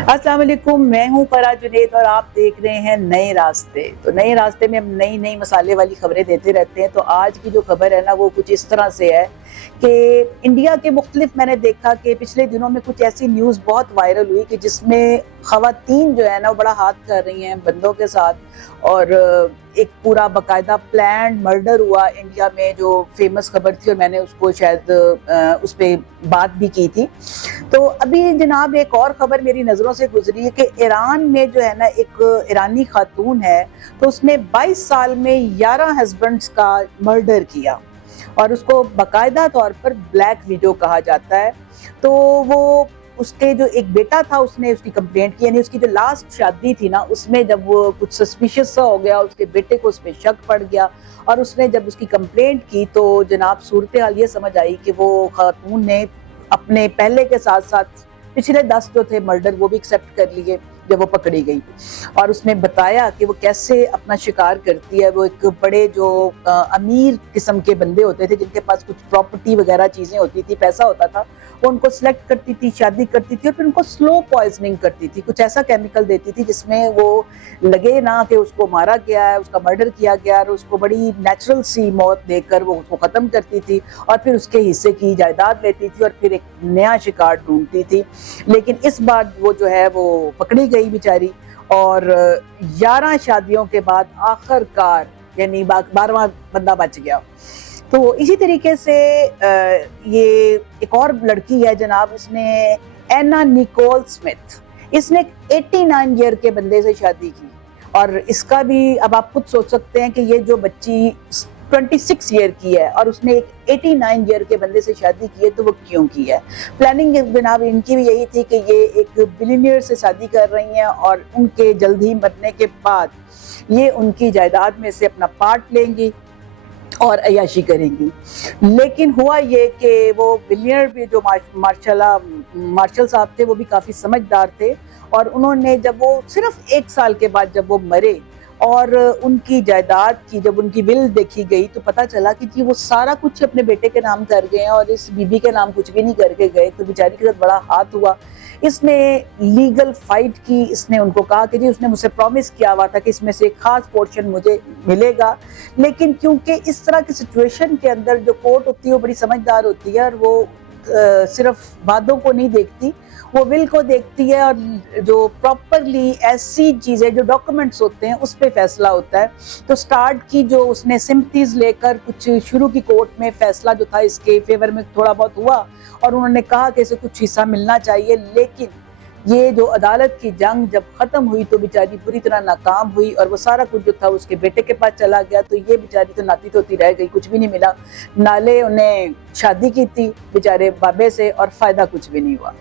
अस्सलाम वालेकुम, मैं हूँ फरा जुनैद और आप देख रहे हैं नए रास्ते। तो नए रास्ते में हम नई नई मसाले वाली खबरें देते रहते हैं। तो आज की जो खबर है ना वो कुछ इस तरह से है कि इंडिया के मुख्तलिफ मैंने देखा कि पिछले दिनों में कुछ ऐसी न्यूज़ बहुत वायरल हुई कि जिसमें ख़वातीन जो है ना वो बड़ा हाथ कर रही हैं बंदों के साथ, और एक पूरा बाकायदा प्लान्ड मर्डर हुआ इंडिया में जो फेमस खबर थी, और मैंने उसको शायद उस पर बात भी की थी। तो अभी जनाब एक और ख़बर मेरी नज़रों से गुजरी है कि ईरान में जो है ना एक ईरानी खातून है, तो उसने 22 साल में 11 हस्बैंड्स का मर्डर किया और उसको बाकायदा तौर पर ब्लैक विडो कहा जाता है। तो वो उसके जो एक बेटा था उसने उसकी कंप्लेंट की, यानी उसकी जो लास्ट शादी थी ना उसमें जब वो कुछ सस्पिशियस सा हो गया, उसके बेटे को उस पर शक पड़ गया और उसने जब उसकी कंप्लेंट की तो जनाब सूरत हाल ये समझ आई कि वो खातून ने अपने पहले के साथ साथ पिछले 10 जो थे मर्डर वो भी एक्सेप्ट कर लिए जब वो पकड़ी गई। और उसने बताया कि वो कैसे अपना शिकार करती है। वो एक बड़े जो अमीर किस्म के बंदे होते थे जिनके पास कुछ प्रॉपर्टी वगैरह चीज़ें होती थी, पैसा होता था, वो उनको सिलेक्ट करती थी, शादी करती थी और फिर उनको स्लो पॉइजनिंग करती थी। कुछ ऐसा केमिकल देती थी जिसमें वो लगे ना कि उसको मारा गया है, उसका मर्डर किया गया, और उसको बड़ी नेचुरल सी मौत देकर वो उसको ख़त्म करती थी और फिर उसके हिस्से की जायदाद लेती थी और फिर एक नया शिकार ढूंढती थी। लेकिन इस बार वो जो है वो पकड़ी गई बेचारी, और 11 शादियों के बाद आखिरकार यानी 12वां बंदा बच गया। तो इसी तरीके से ये एक और लड़की है जनाब, इसने एना निकोल स्मिथ, इसने 89 ईयर के बंदे से शादी की, और इसका भी अब आप खुद सोच सकते हैं कि ये जो बच्ची 26 ईयर की है और उसने एक 89 ईयर के बंदे से शादी की है, तो वो क्यों की है? प्लानिंग जनाब इनकी भी यही थी कि ये एक बिलियनियर से शादी कर रही हैं और उनके जल्द ही मरने के बाद ये उनकी जायदाद में से अपना पार्ट लेंगी और अय्याशी करेंगी। लेकिन हुआ ये कि वो बिलियनर भी जो मार्शल साहब थे वो भी काफ़ी समझदार थे, और उन्होंने जब वो सिर्फ 1 साल के बाद जब वो मरे और उनकी जायदाद की जब उनकी विल देखी गई तो पता चला कि जी वो सारा कुछ अपने बेटे के नाम कर गए हैं और इस बीबी के नाम कुछ भी नहीं करके गए। तो बेचारी के साथ बड़ा हाथ हुआ। इसने लीगल फाइट की, इसने उनको कहा कि जी उसने मुझसे प्रॉमिस किया हुआ था कि इसमें से एक खास पोर्शन मुझे मिलेगा, लेकिन क्योंकि इस तरह की सिचुएशन के अंदर जो कोर्ट होती है वो बड़ी समझदार होती है और वो सिर्फ वादों को नहीं देखती, वो विल को देखती है, और जो प्रॉपरली ऐसी चीज़ें जो डॉक्यूमेंट्स होते हैं उस पर फैसला होता है। तो स्टार्ट की जो उसने सिम्पटीज लेकर कुछ शुरू की कोर्ट में फैसला जो था इसके फेवर में थोड़ा बहुत हुआ और उन्होंने कहा कि इसे कुछ हिस्सा मिलना चाहिए, लेकिन ये जो अदालत की जंग जब ख़त्म हुई तो बेचारी बुरी तरह नाकाम हुई और वो सारा कुछ जो था उसके बेटे के पास चला गया। तो ये बेचारी तो नाती तोती रह गई, कुछ भी नहीं मिला। नाले उन्हें शादी की थी बेचारे बाबे से और फ़ायदा कुछ भी नहीं हुआ।